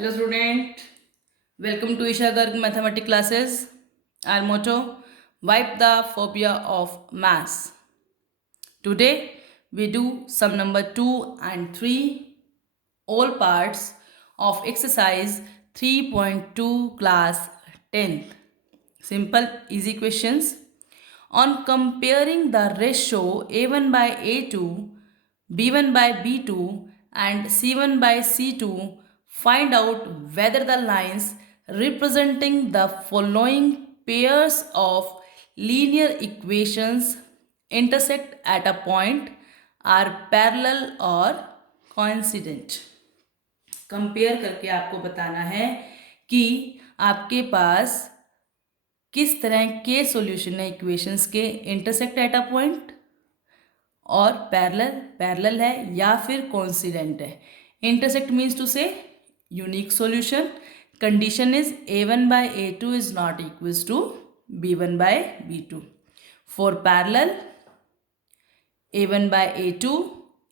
Hello student, welcome to Isha Garg Mathematics classes. Our motto, wipe the phobia of maths. Today we do sum number 2 and 3, all parts of exercise 3.2 class 10th. Simple easy questions. On comparing the ratio A1 by A2, B1 by B2 and C1 by C2, find out whether the lines representing the following pairs of linear equations intersect at a point are parallel or coincident. Compare करके आपको बताना है कि आपके पास किस तरह के solution है इक्वेशंस के इंटरसेक्ट एट अ पॉइंट और पैरेलल है या फिर कोइंसिडेंट है. इंटरसेक्ट मीन्स टू से unique solution. Condition is a1 by a2 is not equals to b1 by b2. For parallel, a1 by a2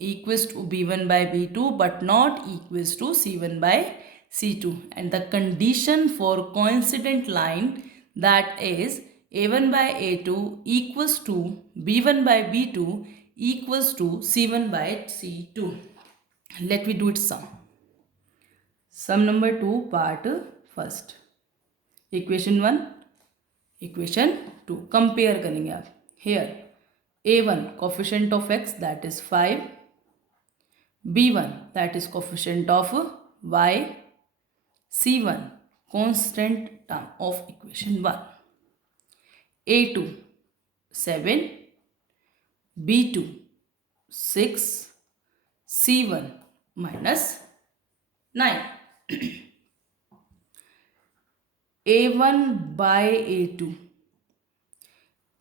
equals to b1 by b2 but not equals to c1 by c2. And the condition for coincident line, that is a1 by a2 equals to b1 by b2 equals to c1 by c2. Let me do it sum. Sum number 2 part first. Equation 1, equation 2. Compare करेंगे आप. Here a1 coefficient of x, that is 5. b1 that is coefficient of y. c1 constant term of equation 1. a2 7, b2 6, c1 minus 9. a1 by a2,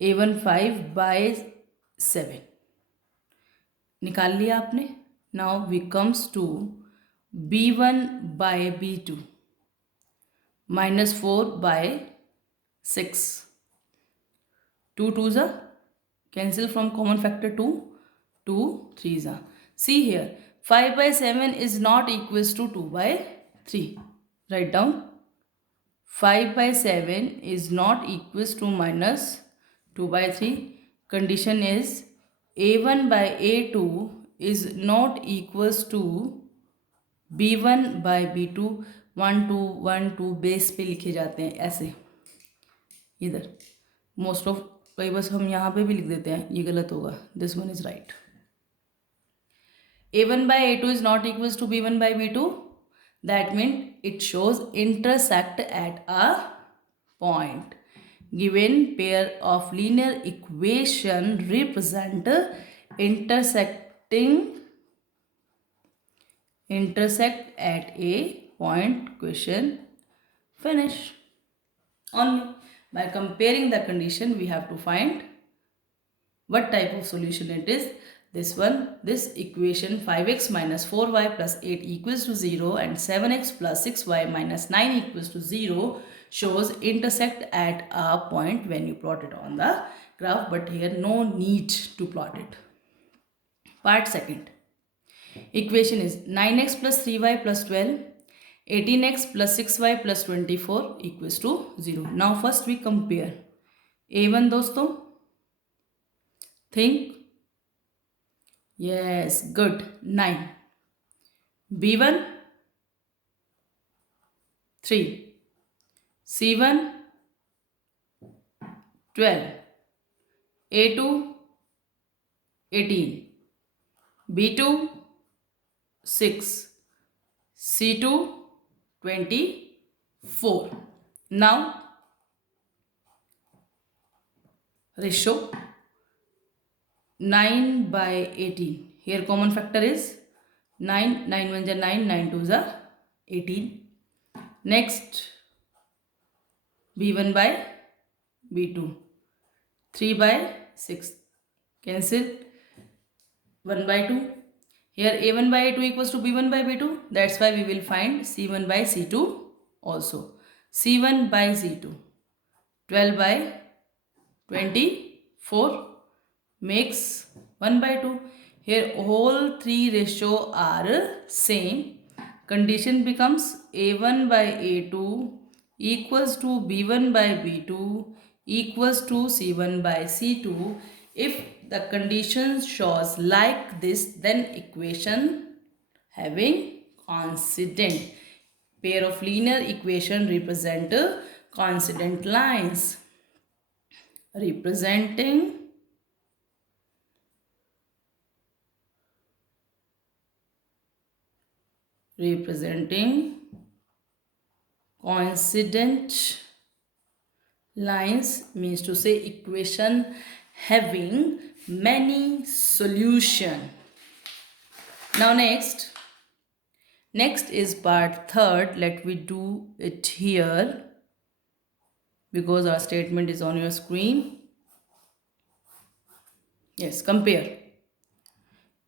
a1 5 by 7 निकाल लिया आपने. Now we comes to b1 by b2 minus 4 by 6. 2 2s are cancel from common factor 2. 2 3s are. See here, 5 by 7 is not equals to 2 by 3. Write down. 5 by 7 is not equals to minus 2 by 3. Condition is a1 by a2 is not equals to b1 by b2. 1 2 1 2 base पे लिखे जाते हैं ऐसे. इधर most of कई बस हम यहाँ पे भी लिख देते हैं, ये गलत होगा. This one is right. a1 by a2 is not equals to b1 by b2. That means it shows intersect at a point. Given pair of linear equation represent intersect at a point. Question finish. Only by comparing the condition we have to find what type of solution it is. This one, this equation 5x minus 4y plus 8 equals to 0 and 7x plus 6y minus 9 equals to 0 shows intersect at a point when you plot it on the graph, but here no need to plot it. Part second. Equation is 9x plus 3y plus 12, 18x plus 6y plus 24 equals to 0. Now first we compare. A1 दोस्तों, think. Yes, good. 9. b1 3, c1 12, a2 18, b2 6, c2 24. Now ratio 9 by 18. Here common factor is 9. 9 1 is 9, 9 2 is 18. Next b1 by b2, 3 by 6, cancel. 1 by 2. Here a1 by a2 equals to b1 by b2. That's why we will find c1 by c2 also. c1 by c2, 12 by 24 makes 1 by 2. Here all three ratio are same. condition becomes a1 by a2 equals to b1 by b2 equals to c1 by c2. If the condition shows like this, then equation having coincident. Pair of linear equation represent coincident lines. Representing coincident lines means to say equation having many solution. Now next is part third. Let me do it here because our statement is on your screen. Yes, compare.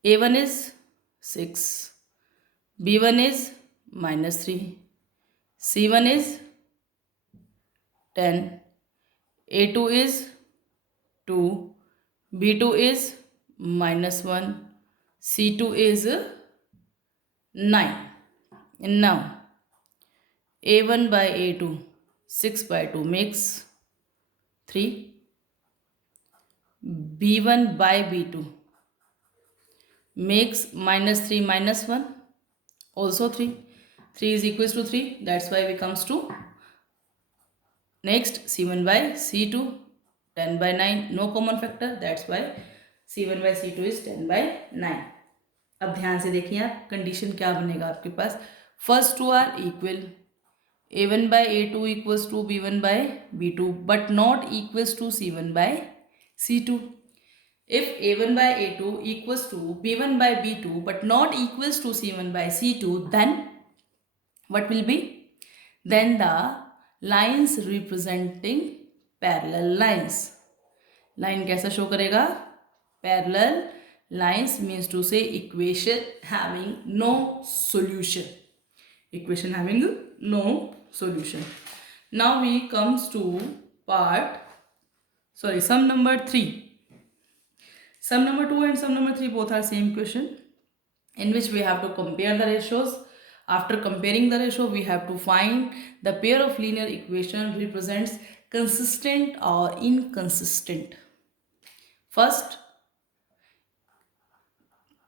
A1 is 6, B1 is -3, C1 is 10, A2 is 2, B2 is -1, C2 is 9. And now A1 by A2, 6 by 2 makes 3, B1 by B2 makes -3 minus 1, also 3. 3 is equals to 3, that's why we comes to next C1 by C2, 10 by 9, no common factor, that's why C1 by C2 is 10 by 9. अब ध्यान से देखिए आप condition क्या बनेगा आपके पास. First two are equal, a1 by a2 equals to b1 by b2 but not equals to c1 by c2. If a1 by a2 equals to b1 by b2 but not equals to c1 by c2, then what will be? Then the lines representing parallel lines. Line कैसा show करेगा? Parallel lines means to say equation having no solution. Equation having no solution. Now we comes to sum number 3. Sum number 2 and sum number 3 both are same question in which we have to compare the ratios. After comparing the ratio, we have to find the pair of linear equation represents consistent or inconsistent. First,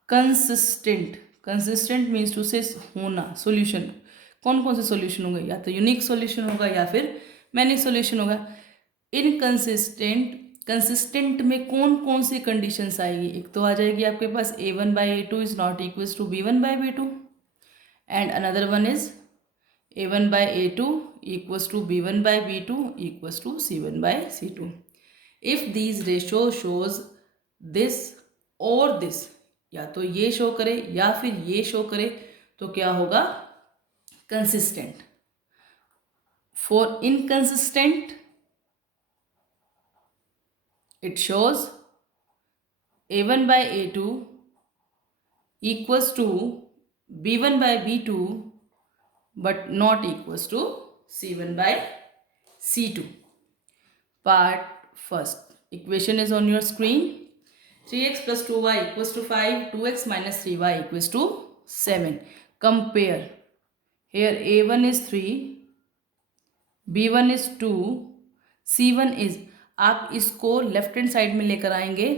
consistent means to say होना. solution कौन कौन से solution होंगे? या तो unique solution होगा या फिर मैनी solution होगा. कंसिस्टेंट में कौन कौन सी कंडीशंस आएगी? एक तो आ जाएगी आपके पास a1 by a2 is not equals to b1 by b2 and another one is a1 by a2 equals to b1 by b2 equals to c1 by c2. If these ratio shows this or this, या तो ये show करे या फिर ये show करे, तो क्या होगा? Consistent. For inconsistent it shows a1 by a2 equals to b1 by b2 but not equals to c1 by c2. Part first. Equation is on your screen. 3x plus 2y equals to 5. 2x minus 3y equals to 7. Compare. Here a1 is 3, b1 is 2, c1 is, आप इसको left hand side में लेकर आएंगे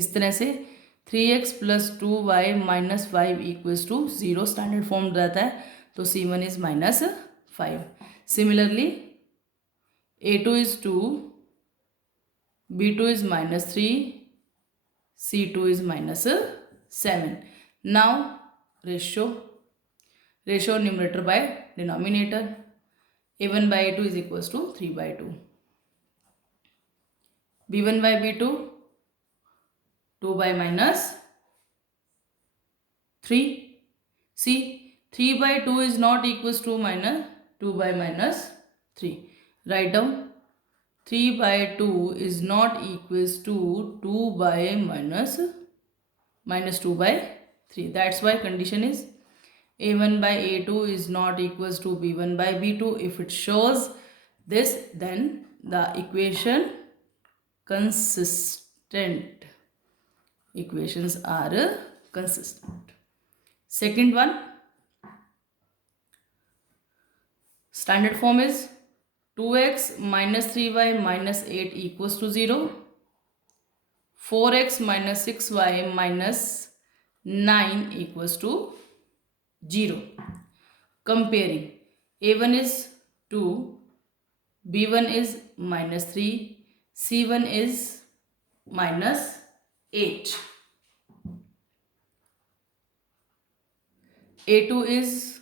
इस तरह से. 3x plus 2y minus 5 equals to 0 standard form रहता है, तो c1 is minus 5. Similarly, a2 is 2, b2 is minus 3, c2 is minus 7. Now ratio numerator by denominator. a1 by a2 is equals to 3 by 2. b1 by b2 2 by minus 3. See, 3 by 2 is not equals to minus 2 by minus 3. Write down. 3 by 2 is not equals to 2 by minus 2 by 3. That's why condition is a1 by a2 is not equals to b1 by b2. If it shows this, then the equation consistent. Equations are consistent. Second one, Standard form is 2x minus 3y minus 8 equals to 0. 4x minus 6y minus 9 equals to 0. Comparing, a1 is 2, b1 is minus 3, c1 is minus 8. a2 is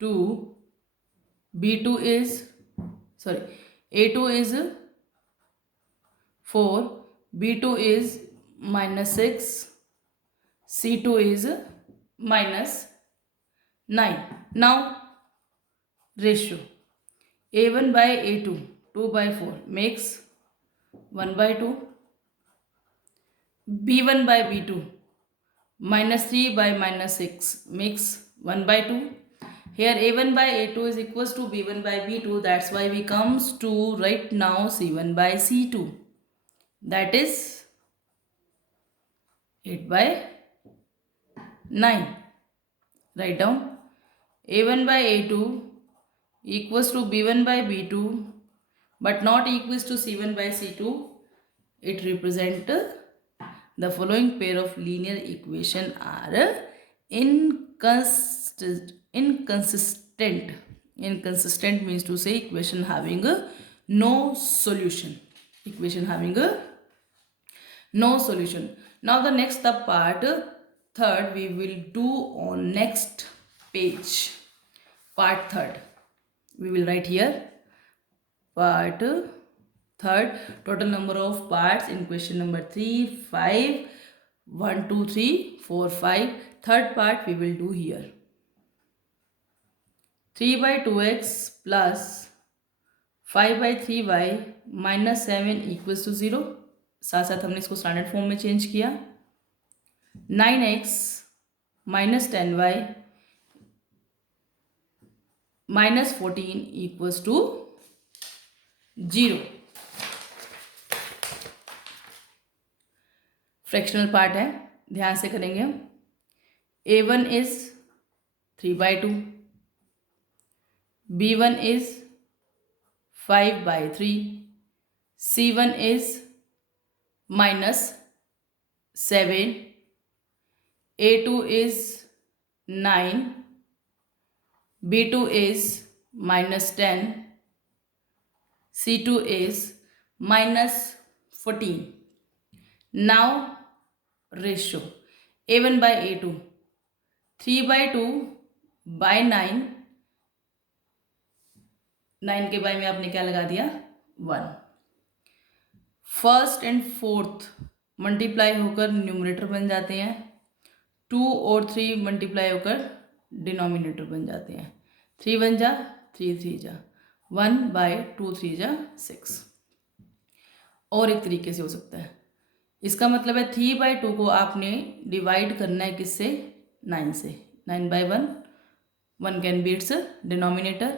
2, b2 is, sorry, a2 is 4, b2 is minus 6, c2 is minus 9. Now ratio a1 by a2, 2 by 4 makes 1 by 2, b1 by b2 minus 3 by minus 6 makes 1 by 2. Here a1 by a2 is equals to b1 by b2, that's why we comes to right now c1 by c2, that is 8 by 9. Write down a1 by a2 equals to b1 by b2 but not equals to c1 by c2. It represent the following pair of linear equation are inconsistent. Inconsistent means to say equation having no solution. Equation having no solution. Now the next part, third, we will do on next page. Part third. We will write here part third, total number of parts in question number 3, 5, 1, 2, 3, 4, 5. Third part we will do here. 3 by 2x plus 5 by 3y minus 7 equals to 0. साथ साथ हमने इसको standard form में change किया. 9x minus 10y minus 14 equals to 0. Fractional part है, ध्यान से करेंगे हम. a1 is 3 by 2, b1 is 5 by 3, c1 is minus 7, a2 is 9, b2 is minus 10, c2 is minus 14. Now ratio a1 by a2, 3 by 2 by 9, 9 के bye में आपने क्या लगा दिया 1. फर्स्ट एंड फोर्थ मल्टीप्लाई होकर न्यूमरेटर बन जाते हैं, 2 और 3 मल्टीप्लाई होकर डिनोमिनेटर बन जाते हैं. 3 1 जा 3 3 जा 1 बाय 2 3 जा 6. और एक तरीके से हो सकता है, इसका मतलब है 3 by 2 को आपने डिवाइड करना है किससे 9 से. 9 by 1, 1 can be it's denominator.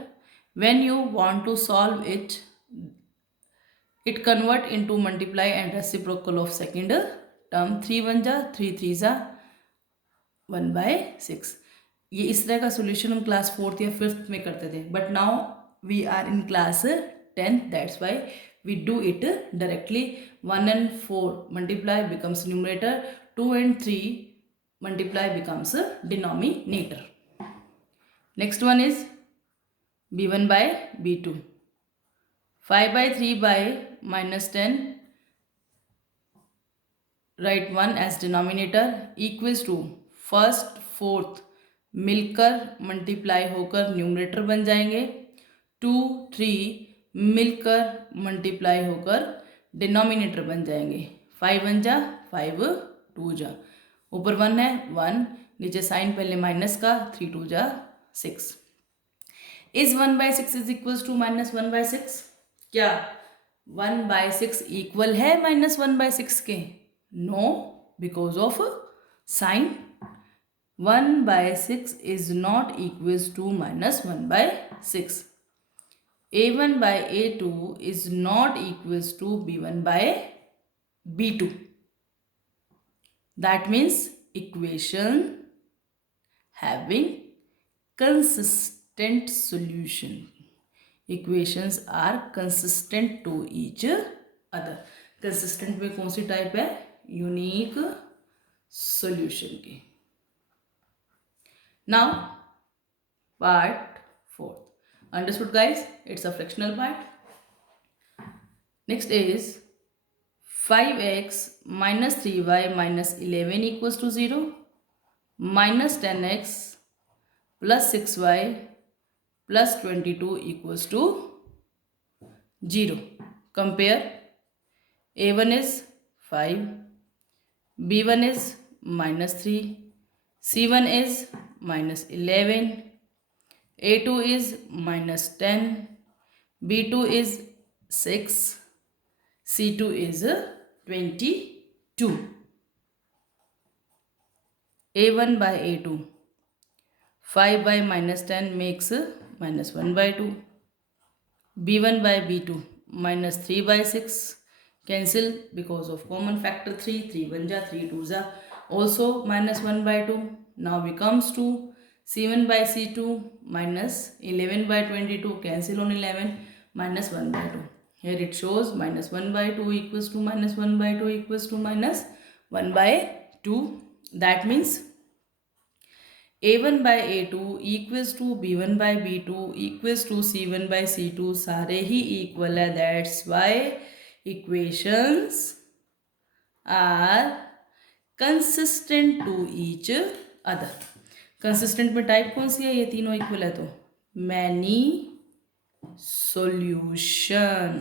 When you want to solve it, it convert into multiply and reciprocal of second term. 3 1 जा 3 3 जा 1 by 6. ये इस तरह का सॉल्यूशन हम क्लास 4th या 5th में करते थे, but now we are in class 10th, that's why we do it directly. 1 and 4 multiply becomes numerator, 2 and 3 multiply becomes denominator. Next one is b1 by b2, 5 by 3 by minus 10, write 1 as denominator, equals to first fourth मिलकर multiply होकर numerator बन जाएंगे, 2 3 मिलकर multiply होकर denominator बन जाएंगे. 5 1 जा 5 2 जा, ऊपर 1 है 1, नीचे साइन पहले माइनस का, 3 2 जा 6. Is 1 by 6 is equal to minus 1 by 6? क्या 1 by 6 इक्वल है माइनस 1 by 6 के? No, because of sign. 1 by 6 is not equals to minus 1 by 6. a1 by a2 is not equals to b1 by b2. That means equation having consistent solution. Equations are consistent to each other. Consistent में कौन सी type है? Unique solution की। Now part fourth. Understood guys? It's a fractional part. Next is 5x minus 3y minus 11 equals to 0, minus 10x plus 6y plus 22 equals to 0. Compare. A1 is 5, B1 is minus 3, C1 is minus 11, A2 is minus 10, B2 is 6, C2 is 22. A1 by A2. 5 by minus 10 makes minus 1 by 2. B1 by B2. Minus 3 by 6. Cancel because of common factor 3. 3 1 ja, 3 2 ja. Also minus 1 by 2. Now becomes 2. C1 by C2. Minus 11 by 22. Cancel on 11. Minus 1 by 2. Here it shows minus 1 by 2 equals to minus 1 by 2 equals to minus 1 by 2. That means A1 by A2 equals to B1 by B2 equals to C1 by C2 सारे ही equal है. That's why equations are consistent to each other. Consistent में type कौन सी है? ये तीनों equal है तो many solution.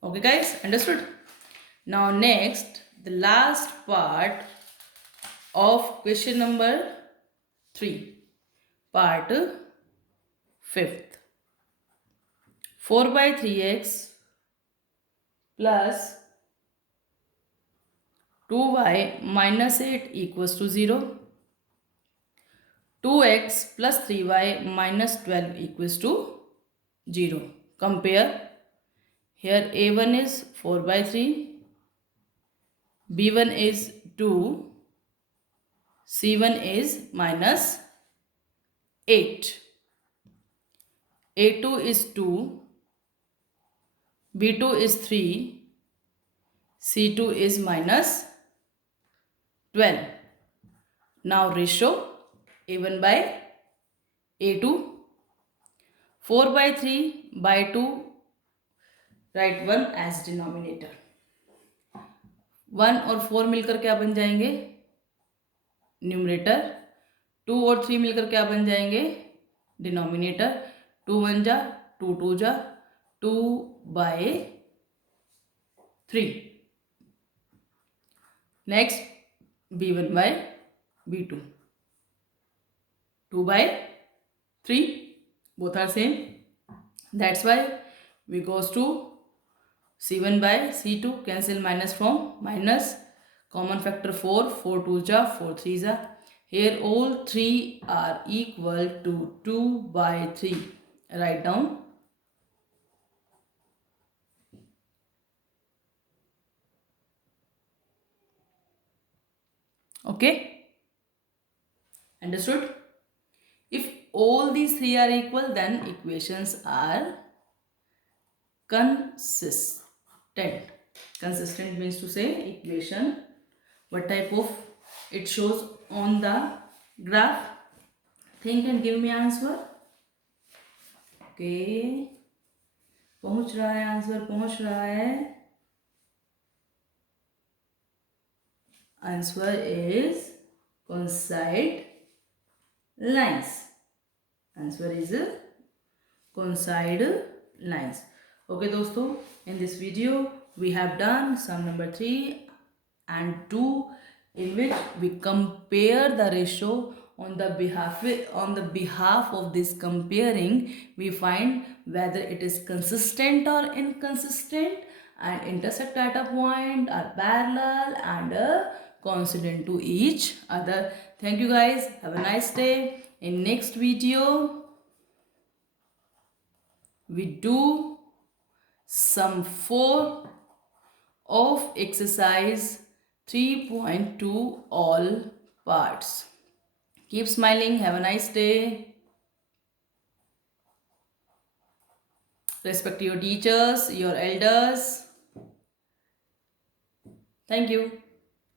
Okay guys, understood? Now next, the last part of question number 3, part 5th. 4 by 3x plus 2y minus 8 equals to 0. 2x plus 3y minus 12 equals to 0. Compare. Here A1 is 4 by 3, B1 is 2, C1 is minus 8. A2 is 2, B2 is 3, C2 is minus 12. Now ratio A1 by A2. 4 by 3 by 2. Write 1 as denominator. 1 और 4 मिलकर क्या बन जाएंगे? Numerator. 2 और 3 मिलकर क्या बन जाएंगे? डिनोमिनेटर. 2 1 जा, 2 2 जा, 2 by 3. Next B1 by B2. 2 by 3. Both are same. That's why we goes to C1 by C2. Cancel minus from minus. Common factor 4. 4 2 ja, 4 3 ja. Here all 3 are equal to 2 by 3. Write down. Okay? Understood? If all these 3 are equal, then equations are consistent. Consistent means to say equation. What type of? It shows on the graph. Think and give me answer. Okay. पहुंच रहा है answer, पहुंच रहा है. Answer is coincide lines. Answer is coincide lines. Okay दोस्तों, in this video we have done sum number 3 and 2 in which we compare the ratio. On the behalf of this comparing, we find whether it is consistent or inconsistent and intersect at a point, are parallel and coincident to each other. Thank you guys. Have a nice day. In next video we do sum 4 of exercise 3.2 all parts. Keep smiling. Have a nice day. Respect your teachers, your elders. Thank you.